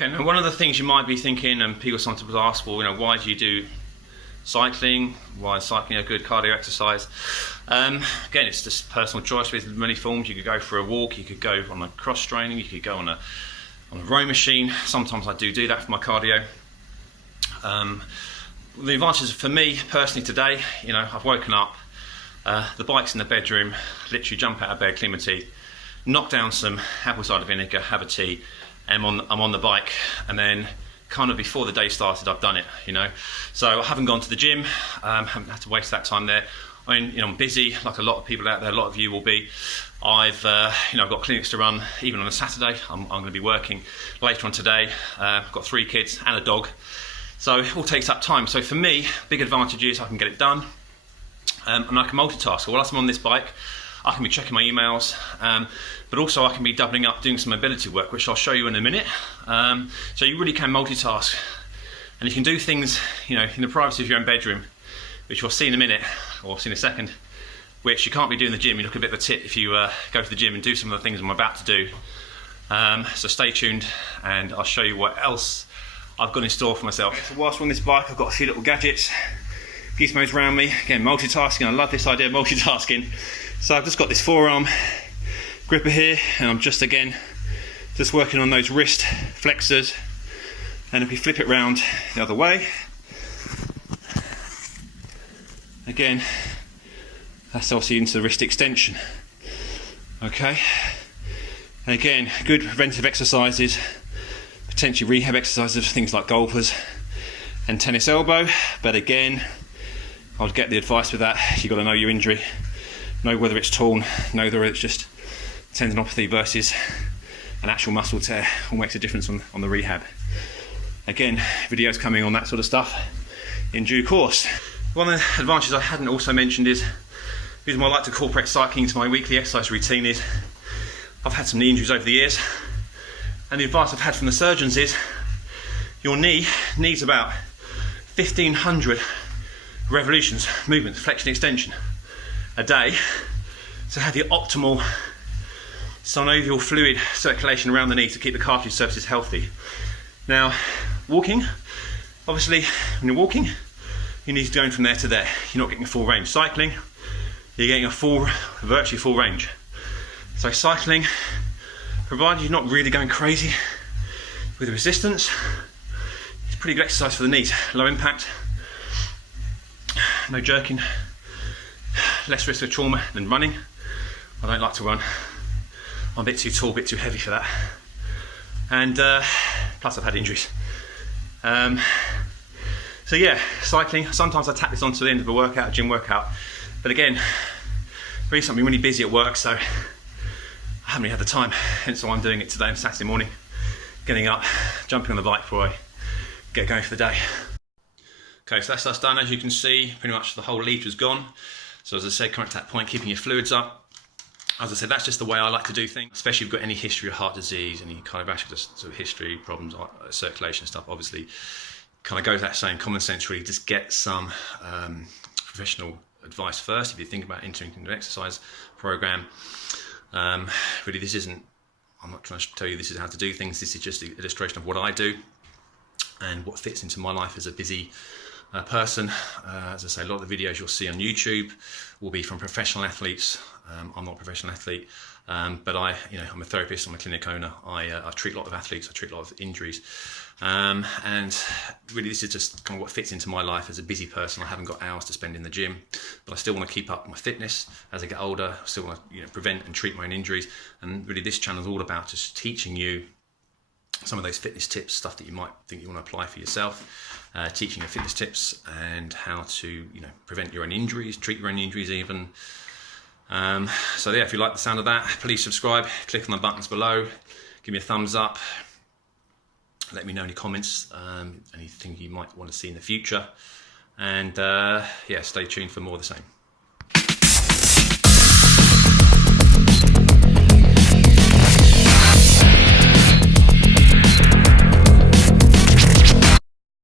Okay, now one of the things you might be thinking, and people sometimes ask, well, why do you do cycling? Why is cycling a good cardio exercise? Again, it's just personal choice. There's many forms. You could go for a walk, you could go on a cross training, you could go on a row machine. Sometimes I do that for my cardio. The advantages for me personally today, I've woken up, the bike's in the bedroom, literally jump out of bed, clean my teeth, knock down some apple cider vinegar, have a tea, and I'm on the bike, and then kind of before the day started I've done it, So I haven't gone to the gym, haven't had to waste that time there. I mean, I'm busy like a lot of people out there, a lot of you will be. I've got clinics to run even on a Saturday. I'm going to be working later on today. I've got 3 kids and a dog, so it all takes up time. So for me, big advantage is I can get it done, and I can multitask. So whilst I'm on this bike, I can be checking my emails, but also I can be doubling up doing some mobility work, which I'll show you in a minute. So you really can multitask, and you can do things, in the privacy of your own bedroom, which we'll see in a minute, or see in a second, which you can't be doing in the gym. You look a bit of a tit if you go to the gym and do some of the things I'm about to do. So stay tuned, and I'll show you what else I've got in store for myself. Okay, so whilst we're on this bike, I've got a few little gadgets, gizmos around me. Again, multitasking. I love this idea of multitasking. So I've just got this forearm gripper here, and I'm just working on those wrist flexors. And if we flip it round the other way, again, that's obviously into the wrist extension. Okay, and again, good preventive exercises, potentially rehab exercises for things like golfers and tennis elbow. But again, I'll get the advice with that. You've got to know your injury, know whether it's torn, know whether it's just tendinopathy versus an actual muscle tear. All makes a difference on the rehab. Again, videos coming on that sort of stuff in due course. One of the advantages I hadn't also mentioned is, the reason why I like to incorporate cycling into my weekly exercise routine is, I've had some knee injuries over the years, and the advice I've had from the surgeons is, your knee needs about 1,500 revolutions, movement, flexion, extension a day to have the optimal synovial fluid circulation around the knee to keep the cartilage surfaces healthy. Now, walking, obviously, when you're walking, you need to go from there to there. You're not getting a full range. Cycling, you're getting a virtually full range. So cycling, provided you're not really going crazy with resistance, it's a pretty good exercise for the knees. Low impact, no jerking, less risk of trauma than running. I don't like to run. I'm a bit too tall, a bit too heavy for that. And plus I've had injuries. So yeah, cycling. Sometimes I tack this on to the end of a gym workout. But again, recently I've been really busy at work, so I haven't really had the time. Hence why I'm doing it today on Saturday morning. Getting up, jumping on the bike before I get going for the day. Okay, so that's us done. As you can see, pretty much the whole litre is gone. So as I said, coming to that point, keeping your fluids up. As I said, that's just the way I like to do things, especially if you've got any history of heart disease, any cardiovascular sort of history, problems, circulation stuff, obviously. Kind of goes that same common sense, really. Just get some professional advice first if you think about entering into an exercise program. Really, I'm not trying to tell you this is how to do things. This is just an illustration of what I do and what fits into my life as a busy person. As I say, a lot of the videos you'll see on YouTube will be from professional athletes. I'm not a professional athlete, but I'm a therapist, I'm a clinic owner. I treat a lot of athletes, I treat a lot of injuries. And really this is just kind of what fits into my life as a busy person. I haven't got hours to spend in the gym, but I still want to keep up my fitness as I get older. I still want to prevent and treat my own injuries. And really this channel is all about just teaching you some of those fitness tips, stuff that you might think you want to apply for yourself, teaching you fitness tips and how to prevent your own injuries, treat your own injuries even. So yeah, if you like the sound of that, please subscribe, click on the buttons below, give me a thumbs up, let me know any comments, anything you might want to see in the future, and yeah, stay tuned for more of the same.